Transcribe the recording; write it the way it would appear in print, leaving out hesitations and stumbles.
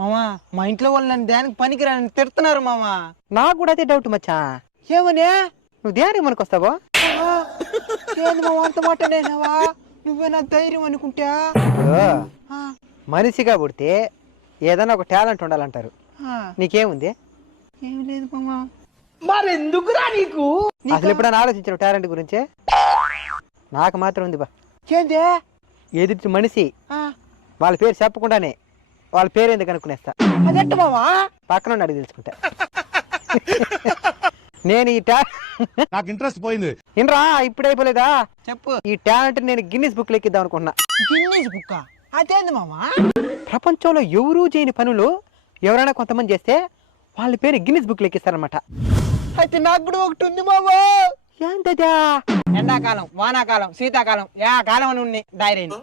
మామా మా ఇంట్లో వాళ్ళు నన్ను దానికి పనికిరాని తిడుతున్నారు మామా. నాకు కూడా అదే డౌట్ మచ్చా. ఏమనే నువ్వు దేనికి మనకొస్తావో? ఏంది మామ అంత మాట నేనవా? నువ్వే నా ధైర్యం అనుకుంటా. ఇప్పుడు మనిషిగా పుడితే ఏదైనా ఒక టాలెంట్ ఉండాలంటారు. నీకేముంది? ఏమి లేదు మామా. మరెందుకురా నీకు? అసలు ఎప్పుడైనా ఆలోచించారు టాలెంట్ గురించి? నాకు మాత్రం ఉంది బా. ఏంది? ఎదుటి మనిషి వాళ్ళ పేరు చెప్పకుండానే వాళ్ళ పేరు ఎందుకు అనుకునేస్తా. అదెట్ట మామా? పక్కన అడిగి తెలుసుకుంటా. నేను ఈ నాకు ఇంట్రెస్ట్ పోయింది. ఇన్రా ఇప్పుడు అయిపోలేదా? చెప్పు. ఈ టాలెంట్ నేను గిన్నిస్ బుక్ లెక్కిద్దాం అనుకున్నా. Guinness book? అదేంది మామా? ప్రపంచంలో ఎవరూ చేయని పనులు ఎవరైనా కొంతమంది చేస్తే వాళ్ళ పేరు గిన్నిస్ బుక్ లెక్కిస్తారనమాట. అయితే నాకు కూడా ఒకటి ఉంది మామా. ఏంటదా? ఎండాకాలం, వానాకాలం, శీతాకాలం, యా కాలం అని ఉన్నాయి డైరీని.